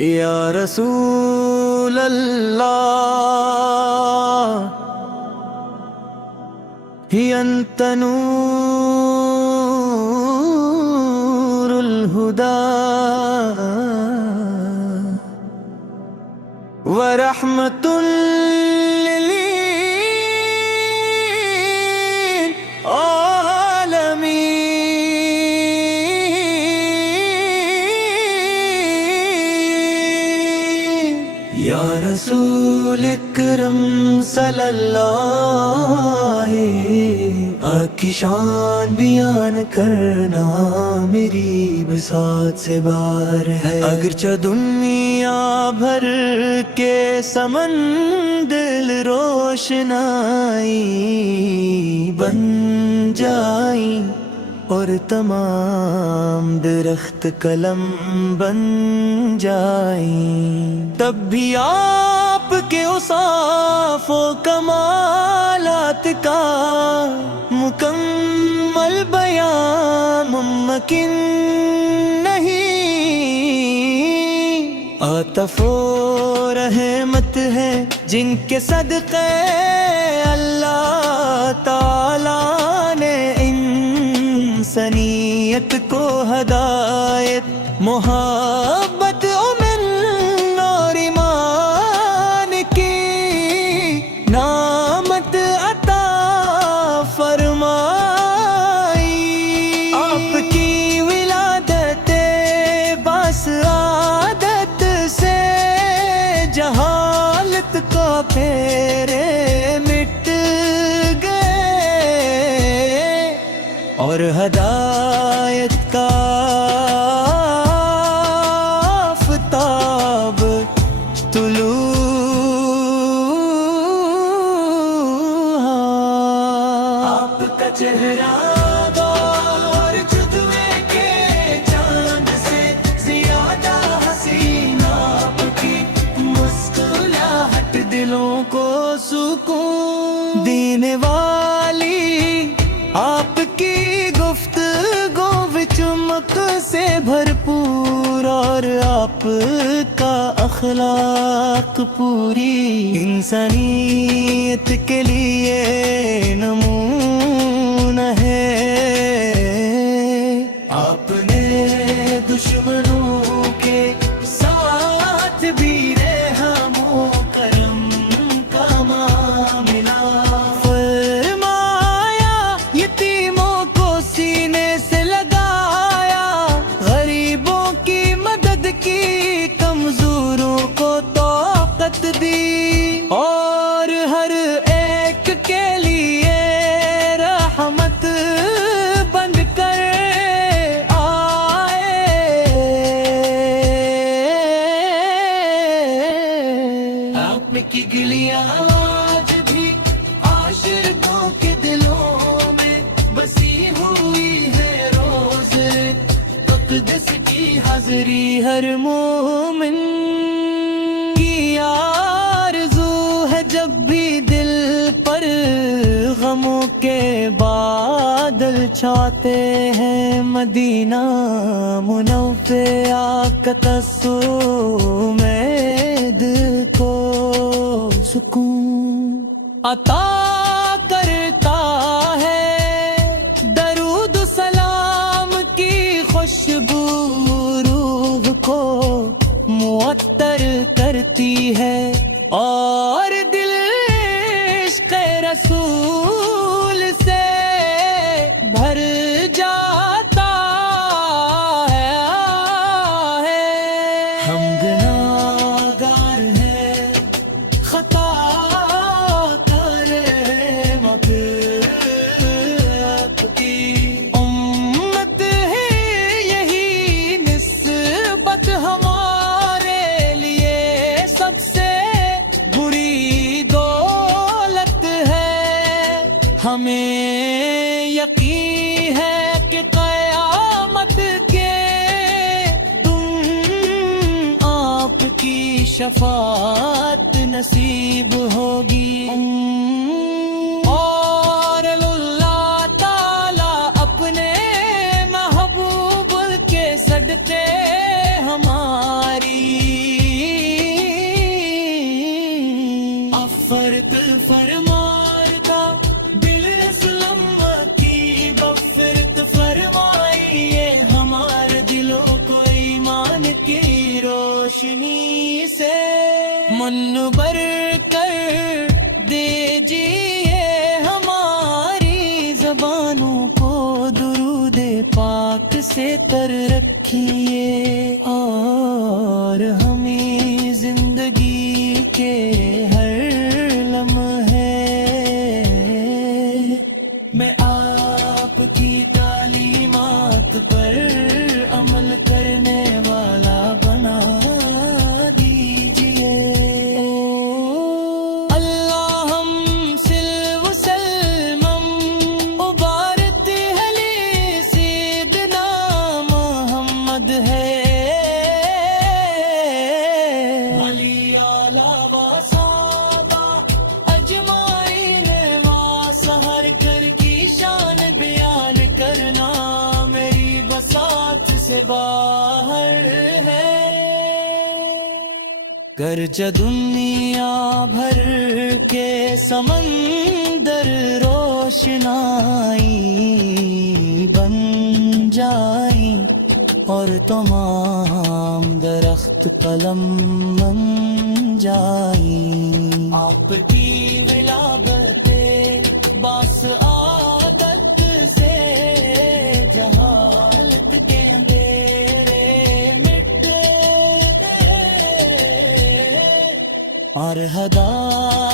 یا رسول اللہ انت نور الہدی ورحمۃ یا رسول اکرم صلی اللہ آپ کی شان بیان کرنا میری بساط سے بار ہے، اگرچہ دنیا بھر کے سمندر روشنائی بن جائیں اور تمام درخت قلم بن جائیں، تب بھی آپ کے اوصاف و کمالات کا مکمل بیان ممکن نہیں۔ عطف و رحمت ہے جن کے صدقے اللہ تعالیٰ نے انسانیت کو ہدایت، محبت امن اور ایمان کی نعمت عطا فرمائی۔ آپ کی ولادت بسعادت سے جہالت کا پھیرے مٹ گئے اور ہدایت کا آفتاب طلوع۔ آپ کا چہرہ اور جدوے کے چاند سے زیادہ حسین، آپ کی مسکراہٹ دلوں کو سکون دینے والی، آپ کی گفتگو چمک سے بھرپور اور آپ کا اخلاق پوری انسانیت کے لیے نمونہ ہے۔ آپ نے دشمنوں کے ساتھ بھی رحم و کرم کا معاملہ فرمایا، یتیموں کو سینے سے لگایا، غریبوں کی مدد کی، کمزوروں کو طاقت دی، اور ہر ایک کے لیے رحمت بن کر آئے۔ آپ کی گلیاں آج بھی عاشقوں کے دلوں میں بسی ہوئی ہے، روز اقدس کی حاضری ہر مومن کی آرزو ہے، جب بھی دل پر غموں کے بادل چھاتے ہیں، مدینہ منور کا تصور میں دل کو سکون عطا کرتا ہے، درود و سلام کی خوشبو روح کو معطر کرتی ہے، اور دل عشق رسول سے بھر جاتا ہے۔ ہم گناہگار ہیں، خطا کار ہیں، مگر آپ کی امت ہے، یہی نسبت ہمارے لیے سب سے بری دولت ہے۔ ہمیں یقین ہے کہ قیامت کے دن آپ کی شفاعت نصیب ہوگی، اور اللہ تعالی اپنے محبوب کے صدقے ہماری فرق فرمار کا دل اسلم کی بفرت فرمائیے ہمارے دلوں کو ایمان کی روشنی سے منور کر دیجیے ہماری زبانوں کو درود پاک سے تر رکھیے اور ہمیں زندگی کے ہر لمحے میں آپ کی تعلیمات پر عمل کرنے والا بنا دیجیے اللہم صل وسلم مبارک علی سیدنا محمد ہے علی اعلیٰ وصحابہ اجمعین واسحر کر کی شان بیان کرنا میری بساط سے باہر ہے گرچہ دنیا بھر کے سمندر روشنائی بن جائیں اور تمام درخت قلم بن جائیں آپ کی ولابت باس عادت سے جہالت کے اندھیرے مٹ اور ہدایت